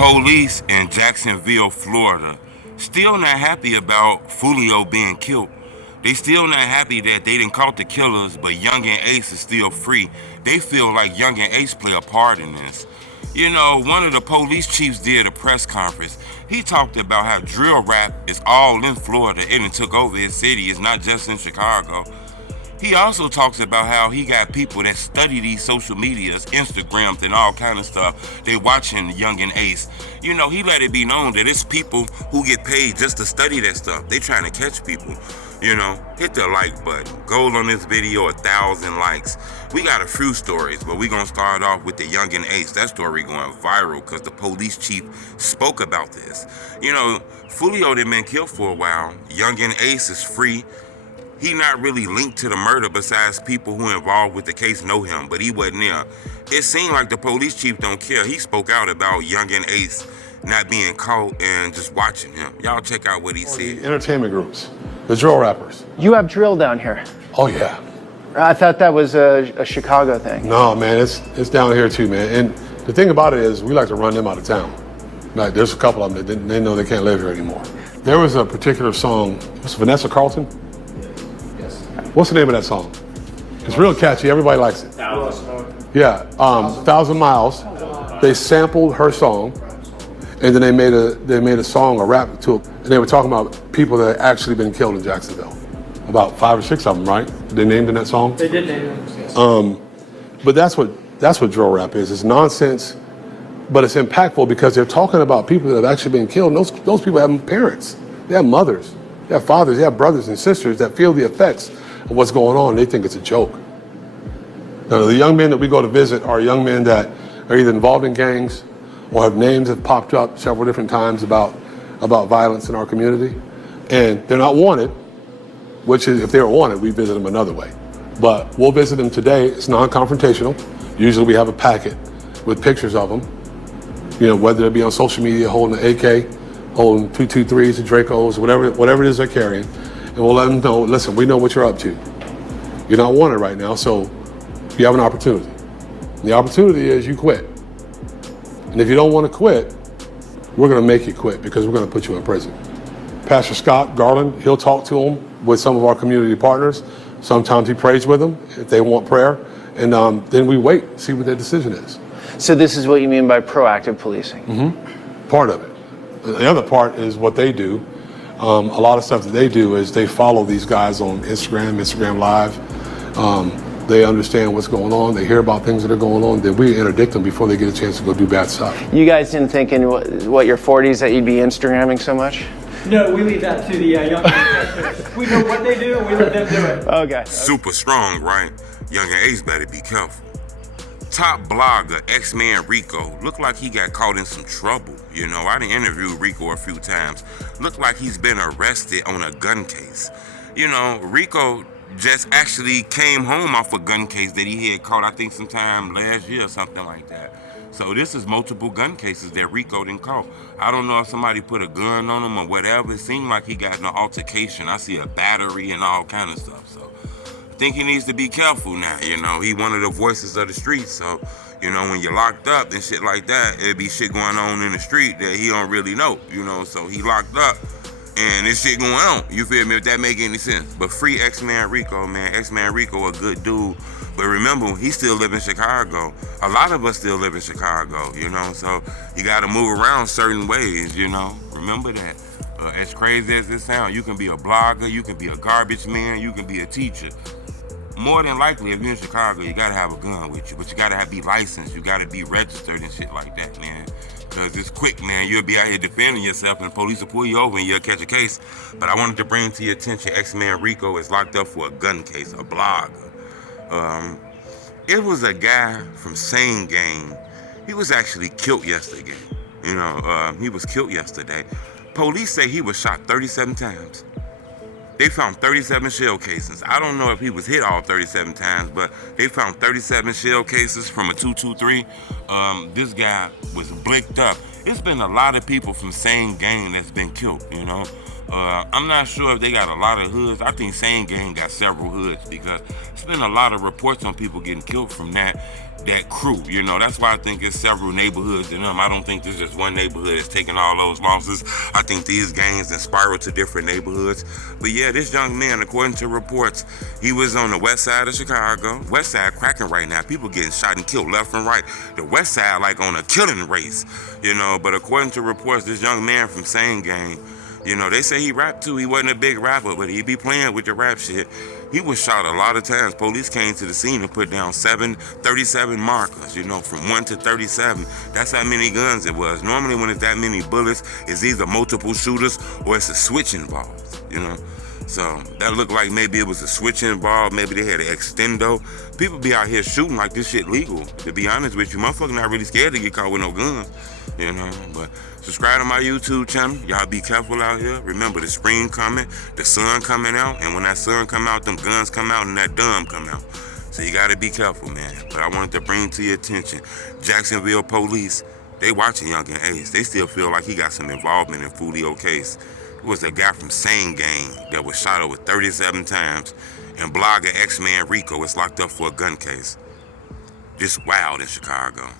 Police in Jacksonville, Florida, still not happy about Foolio being killed. They still not happy that they didn't caught the killers, but Yungeen Ace is still free. They feel like Yungeen Ace play a part in this. You know, one of the police chiefs did a press conference. He talked about how drill rap is all in Florida and it took over his city. It's not just in Chicago. He also talks about how he got people that study these social medias, Instagrams, and all kind of stuff. They watching Yungeen Ace. You know, he let it be known that it's people who get paid just to study that stuff. They trying to catch people. You know, hit the like button. Goal on this video, 1,000 likes. We got a few stories, but we gonna start off with the Yungeen Ace. That story going viral because the police chief spoke about this. You know, Foolio done been killed for a while. Yungeen Ace is free. He not really linked to the murder besides people who involved with the case know him, but he wasn't there. It seemed like the police chief don't care. He spoke out about Yungeen Ace not being caught and just watching him. Y'all check out what he said. The entertainment groups, the drill rappers. You have drill down here. Oh yeah. I thought that was a Chicago thing. No, man, it's down here too, man. And the thing about it is we like to run them out of town. Like there's a couple of them that they know they can't live here anymore. There was a particular song, was Vanessa Carlton? What's the name of that song? It's real catchy. Everybody likes it. Yeah, 1,000 Miles. They sampled her song, and then they made a song, a rap to it, and they were talking about people that had actually been killed in Jacksonville. About 5 or 6 of them, right? They named in that song. They did name them. Yes. But that's what drill rap is. It's nonsense, but it's impactful because they're talking about people that have actually been killed. And those people have parents, they have mothers, they have fathers, they have brothers and sisters that feel the effects of what's going on. They think it's a joke. Now, the young men that we go to visit are young men that are either involved in gangs or have names that popped up several different times about violence in our community. And they're not wanted, which is, if they were wanted, we visit them another way. But we'll visit them today. It's non-confrontational. Usually we have a packet with pictures of them, you know, whether it be on social media, holding an AK, holding 223s, the Dracos, whatever it is they're carrying. And we'll let them know, listen, we know what you're up to. You're not wanted right now, so you have an opportunity. And the opportunity is you quit. And if you don't want to quit, we're going to make you quit because we're going to put you in prison. Pastor Scott Garland, he'll talk to them with some of our community partners. Sometimes he prays with them if they want prayer. And then we wait, see what their decision is. So this is what you mean by proactive policing? Mm-hmm. Part of it. The other part is what they do. A lot of stuff that they do is they follow these guys on Instagram Live. They understand what's going on. They hear about things that are going on. Then we interdict them before they get a chance to go do bad stuff. You guys didn't think in what your 40s that you'd be Instagramming so much? No, we leave that to the young people. We know what they do, and we let them do it. Okay. Super strong, right? Yungeen Ace better be careful. Top blogger Xmanreeko looked like he got caught in some trouble. You know, I done interviewed Rico a few times. Looked like he's been arrested on a gun case. You know, Rico just actually came home off a gun case that he had caught, I think, sometime last year or something like that. So this is multiple gun cases that Rico didn't caught. I don't know if somebody put a gun on him or whatever. It seemed like he got in an altercation. I see a battery and all kind of stuff. So I think he needs to be careful now. You know, he one of the voices of the streets. So, you know, when you're locked up and shit like that, it'd be shit going on in the street that he don't really know. You know, so he locked up. And this shit going on, you feel me, if that make any sense. But free Xmanreeko, man. Xmanreeko a good dude. But remember, he still live in Chicago. A lot of us still live in Chicago, you know. So you got to move around certain ways, you know. Remember that. As crazy as it sounds, you can be a blogger, you can be a garbage man, you can be a teacher. More than likely, if you're in Chicago, you got to have a gun with you. But you got to be licensed. You got to be registered and shit like that, man. Because it's quick, man. You'll be out here defending yourself and the police will pull you over and you'll catch a case. But I wanted to bring to your attention, Xmanreeko is locked up for a gun case, a blogger. It was a guy from Sanegang. He was actually killed yesterday. You know, he was killed yesterday. Police say he was shot 37 times. They found 37 shell casings. I don't know if he was hit all 37 times, but they found 37 shell cases from a 223. This guy was blicked up. It's been a lot of people from Sanegang that's been killed, you know. I'm not sure if they got a lot of hoods. I think Sanegang got several hoods because there's been a lot of reports on people getting killed from that crew. You know, that's why I think it's several neighborhoods in them. I don't think there's just one neighborhood that's taking all those losses. I think these gangs then spiral to different neighborhoods. But yeah, this young man, according to reports, he was on the west side of Chicago. West side cracking right now. People getting shot and killed left and right. The west side like on a killing race, you know. But according to reports, this young man from Sanegang, you know, they say he rapped too. He wasn't a big rapper, but he be playing with the rap shit. He was shot a lot of times. Police came to the scene and put down 37 markers, you know, from 1 to 37. That's how many guns it was. Normally when it's that many bullets, it's either multiple shooters or it's a switch involved, you know. So that looked like maybe it was a switch involved. Maybe they had an extendo. People be out here shooting like this shit legal. To be honest with you, motherfuckers not really scared to get caught with no guns, you know. But subscribe to my YouTube channel. Y'all be careful out here. Remember, the spring coming, the sun coming out, and when that sun come out, them guns come out and that dumb come out. So you gotta be careful, man. But I wanted to bring to your attention, Jacksonville police, they watching Yungeen Ace. They still feel like he got some involvement in Foolio case. It was a guy from Sanegang that was shot over 37 times, and blogger Xmanreeko is locked up for a gun case. Just wild in Chicago.